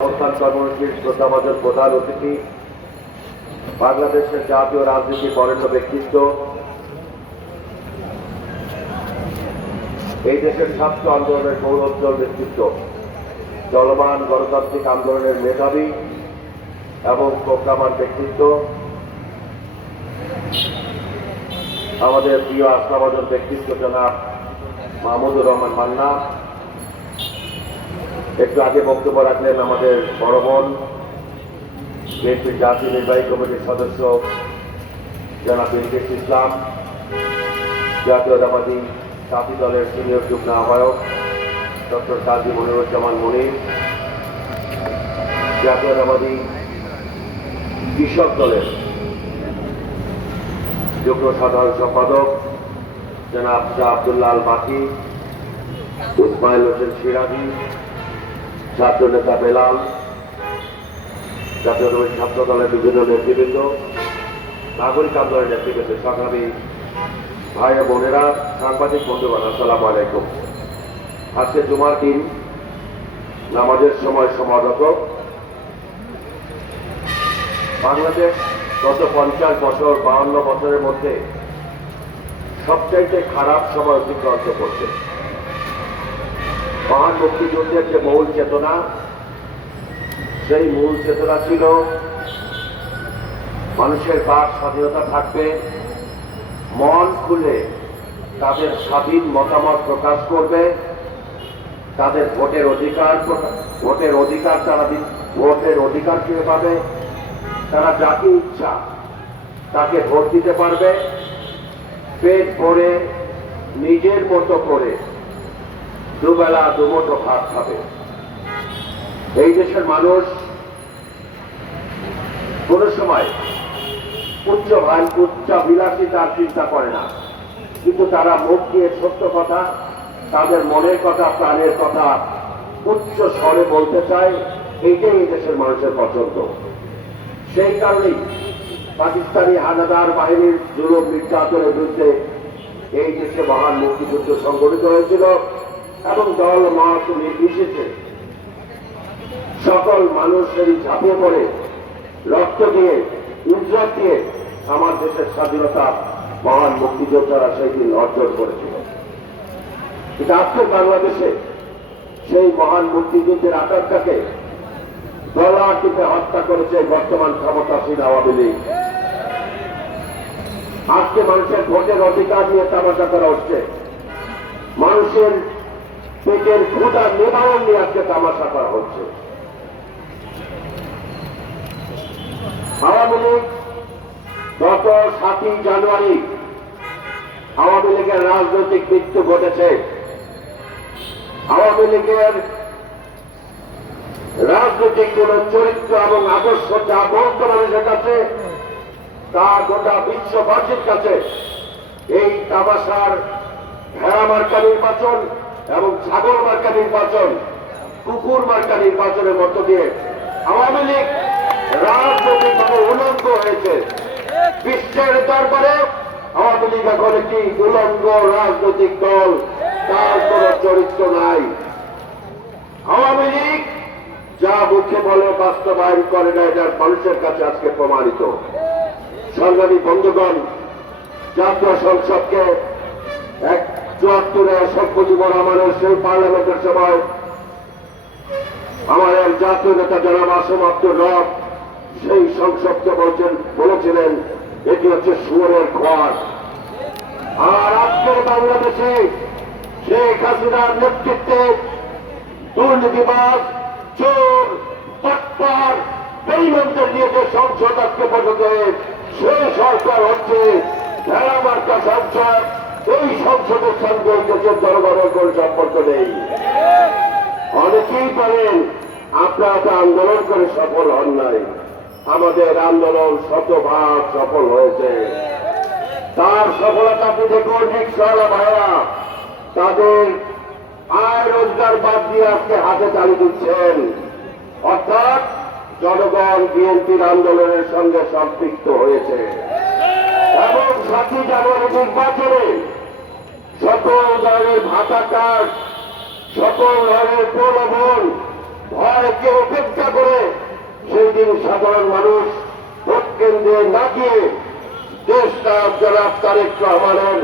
অবস্থান কর্মসূচির প্রধান অতিথি, বাংলাদেশের জাতীয় রাজনীতি বরেণ্য ব্যক্তিত্ব, এই দেশের ছাত্র আন্দোলনের গৌরবজ্জ্বল ব্যক্তিত্ব চলমান গণতান্ত্রিক আন্দোলনের মেধাবী এবং প্রজ্ঞামান ব্যক্তিত্ব, আমাদের প্রিয় আস্থাভাজন ব্যক্তিত্ব জনাব মাহমুদুর রহমান মান্না একটু আগে বক্তব্য রাখলেন আমাদের বড় বোন, বিএনপির জাতীয় নির্বাহী কমিটির সদস্য জনাব ইলকেশ ইসলাম জাতীয়তাবাদী সাথী দলের সিনিয়র যুগ্ম আহ্বায়ক ডক্টর কাজী মনিরুজ্জামান মনির জাতীয়তাবাদী কৃষক দলের যুগ্ম সাধারণ সম্পাদক জনাব শাহ আবদুল্লাহ আল বাকি ইসমাইল হোসেন সিরাজি ছাত্র নেতা বেলাল, জাতীয় ছাত্র দলের বিভিন্ন নেতৃবৃন্দ, নাগরিক আন্দোলনের নেতৃবৃন্দ, সংগ্রামী ভাই বোনেরা, সাংবাদিক বন্ধুগণ, আসসালামু আলাইকুম। আজকে জুমার দিন, নামাজের সময় সমাগত। বাংলাদেশ গত পঞ্চাশ বছর বাহান্ন বছরের মধ্যে সবচাইতে খারাপ সময় অতিক্রান্ত করছে। মহান মুক্তিযুদ্ধের যে মূল চেতনা। সেই মূল চেতনা ছিল, মানুষের বাক স্বাধীনতা থাকবে, মন খুলে তাদের স্বাধীন মতামত প্রকাশ করবে, তাদের ভোটের অধিকার ভোটের অধিকার তারা ভোটের অধিকার ফিরে পাবে, তারা যাকে ইচ্ছা তাকে ভোট দিতে পারবে, পেট ভরে, নিজের মতো করে দুবেলা দুমুঠো ভাত খাবে। এই দেশের মানুষ কোন সময় উচ্চ ভাই উচ্চ বিলাসী তার চিন্তা করে না। কিন্তু তারা মুখ দিয়ে সত্য কথা, তাদের মনের কথা, প্রাণের কথা উচ্চ স্বরে বলতে চায় এইটাই এই দেশের মানুষের পছন্দ। সেই কারণেই পাকিস্তানি হানাদার বাহিনীর জুলুম নির্যাতনের বিরুদ্ধে এই দেশে মহান মুক্তিযুদ্ধ সংগঠিত হয়েছিল। এবং দল মত নির্বিশেষে সকল মানুষেরই ঝাঁপিয়ে পড়ে, রক্ত দিয়ে, উজ্জ্বল দিয়ে আমার দেশের স্বাধীনতা মহান মুক্তিযোদ্ধারা সেই দিন অর্জন করেছিল। কিন্তু আজকে বাংলাদেশে সেই মহান মুক্তিযুদ্ধের আকাঙ্ক্ষাকে গলা টিপে হত্যা করেছে বর্তমান ক্ষমতাসীন আওয়ামী লীগ। আজকে মানুষের ভোটের অধিকার নিয়ে তামাশা করা হচ্ছে। মানুষের পেটের ক্ষুদা নিবারণ নিয়ে আজকে তামাশা করা হচ্ছে। আওয়ামী লীগ গত সাতই জানুয়ারি আওয়ামী লীগের রাজনৈতিক মৃত্যু ঘটেছে। আওয়ামী লীগের রাজনৈতিক কোন চরিত্র এবং আদর্শ যা বলতো মানুষের কাছে, তা গোটা বিশ্ববাসীর কাছে এই তামাশার ভেড়া মার্কা নির্বাচন এবং ছাগল মার্কা নির্বাচন কুকুর মার্কা নির্বাচনের মধ্য দিয়ে আওয়ামী লীগ রাজনৈতিকভাবে উলঙ্গ হয়েছে। বিশ্বের দরবারে আওয়ামী লীগ এখন একটি উলঙ্গ রাজনৈতিক দল, তার কোন চরিত্র নাই। আওয়ামী লীগ যা মুখে বলে বাস্তবায়ন করে না এটার মানুষের কাছে আজকে প্রমাণিত। সংগ্রামী বন্ধুগণ, জাতীয় সংসদকে এক চুয়াত্তরে শেখ মুজিবুর রহমানের সেই পার্লামেন্টের আমার এক জাতীয় নেতা জনাব আসম আব্দুর রব, সেই সংসদকে বলছেন, বলেছিলেন, এটি হচ্ছে সুরের ঘর আর আজকের বাংলাদেশে শেখ হাসিনার নেতৃত্বে দুর্নীতিবাদ চোর টপ্পার বেইমানদের নিয়ে যে সংসদ আজকে পর্যন্ত সে সরকার হচ্ছে ভেড়া মার্কা সংসদ। এই সংসদের সঙ্গে এই দেশের জনগণের কোন সম্পর্ক নেই। অনেকেই বলেন, আপনারা তো আন্দোলন করে সফল হন নাই, আমাদের আন্দোলন শতভাগ সফল হয়েছে। তার সফলতা আপনি দেখুন রিক্সাওয়ালা ভাইরা তাদের আয় রোজগার বাদ দিয়ে আজকে হাতে তালি দিচ্ছেন। অর্থাৎ জনগণ বিএনপির আন্দোলনের সঙ্গে সম্পৃক্ত হয়েছে। এবং সাতই জানুয়ারি নির্বাচনে সকল ধরনের ভাতা কার্ড সকল ধরনের প্রলোভন ভয়কে উপেক্ষা করে, সেই দিন সাধারণ মানুষ ভোট কেন্দ্রে না গিয়ে দেশটা যারা তারেক রহমানের